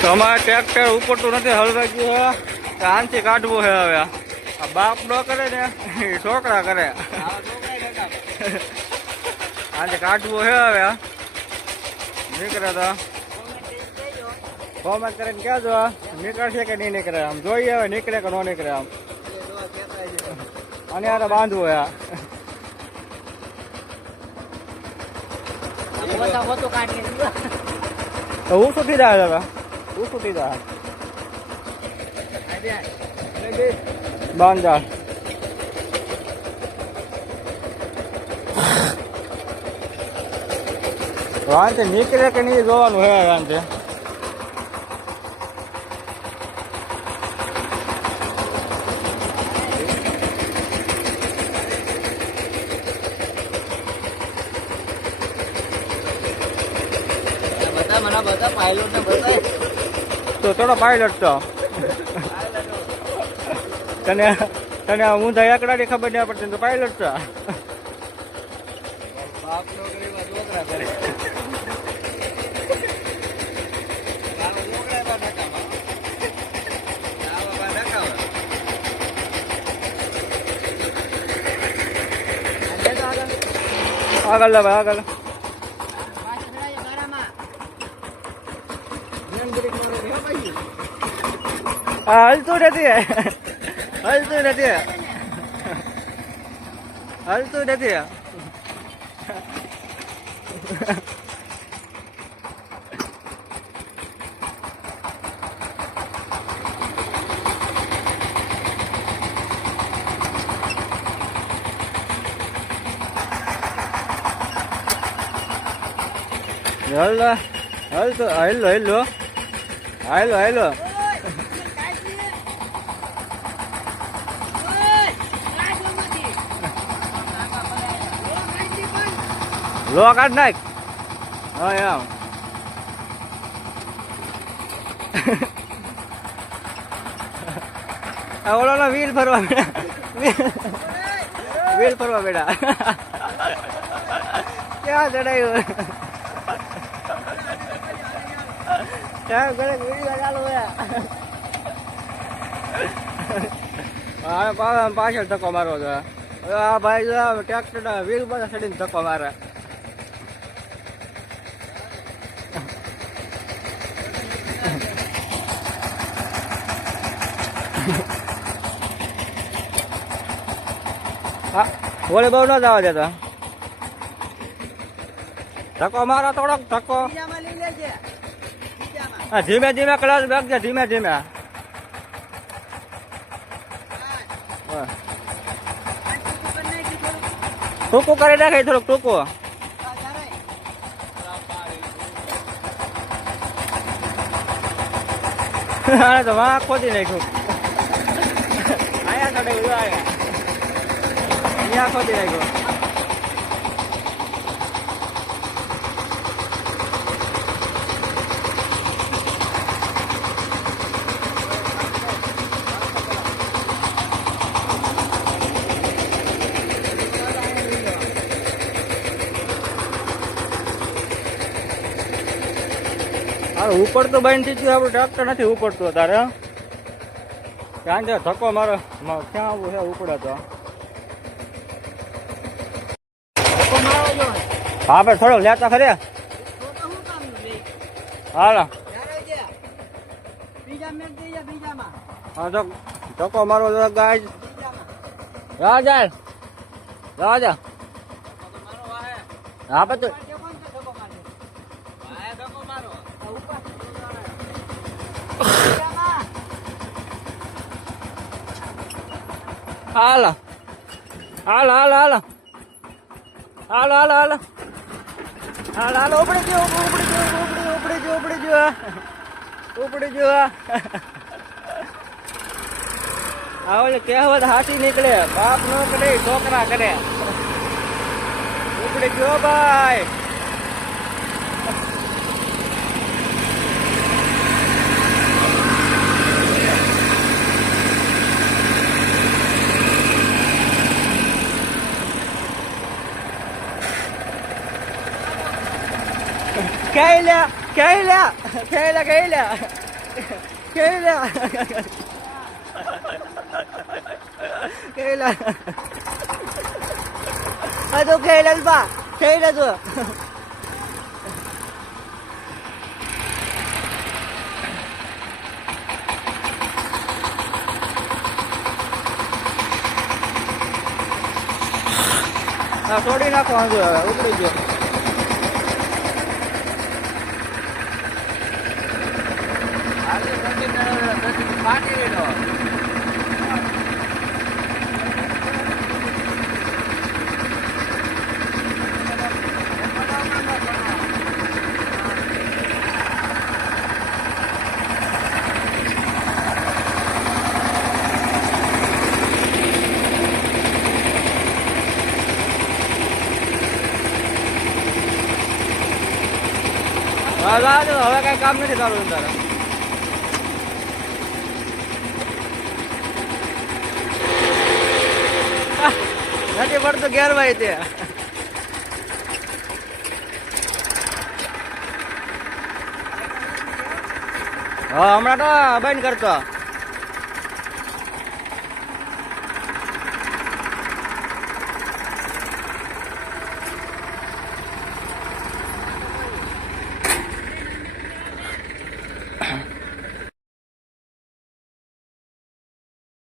તો અમારે ટ્રેક્ટર ઉપડતું નથી હલવાઈ ગયું કાનથી કાઢવું છે હવે. આ બાપ ન કરે ને છોકરા કરે. કાનથી કાઢવું છે હવે. નીકળે તો. કોમેન્ટ કરીને કહેજો નીકળશે કે નહીં નીકળે. આમ જોઈએ હવે નીકળે કે ન નીકળે આમ. અને યાર બાંધવું હે. હું શું થઈ જાય હવે? જાય બાંધા વાંચે નીકળે કે નહીં જોવાનું હે વાંચે બધા મને બધા પાયલોટ ને બધા તું થોડો પાયલટ છો તને તને હું થઈ ખબર નહીં પડતી તું પાયલટ છો આગળ લે આગળ હલતું નથી. હલતું નથી. હલતું નથી. હલ હલ તો હેલો હેલો હેલો હેલો લો કાઢ નાખ હા એમ ઓલાનો વ્હીલ ફરવા બેડા વ્હીલ ફરવા બેડા ક્યાં ચડાયું ક્યાં ઘરે વીડિયો ચાલુ હે હા પા- પાછળ ધક્કો મારવો છે હવે આ ભાઈ ટ્રેક્ટર વ્હીલ બધા ચડીને ધક્કો મારે હા વળી બહુ ન જવા દેતો ધક્કો મારો થોડોક ધક્કો. હા ધીમે ધીમે ક્લાસ બેગજે ધીમે ધીમે. ટૂંકું કરી નાખે થોડુંક ટૂંકું. તો વાહ ખોદી નાખ્યું. આયા. અહીંયા ખોટી લાગ્યો ઉપર તો બાંધી દીધું આપણું ટ્રેક્ટર નથી ઉપડતું અત્યારે કારણ કે ધક્કો મારો ક્યાં આવું છે, ઉપડે તો. હા, પણ થોડોક લેતા ખરે હાલો. હા, તો મારો ગાય રાજા રાજા. હા, પણ હાલ. હાલ હાલ હાલ. હાલ હાલ હાલ. હાલો હાલો, ઉપડી ગયો ઉપડી ગયો ઉપડી ગયો ઉપડી ગયો ઉપડી ગયો આ ઓલી કહેવત હાથી નીકળે, બાપ નો કરે, છોકરા કરે. ઉપડી ગયો, ભાઈ. Kayla! Kayla! Kayla, Kayla! Kayla! Kayla! Aduh, Kayla ba? Kayla tuh! છોડી નાખો હજુ હવે ઉપડી ગયો હવે કઈ કામ નથી કરવું તારે નથી પડતું ભાઈ તે. હમણાં તો બંધ કરતો.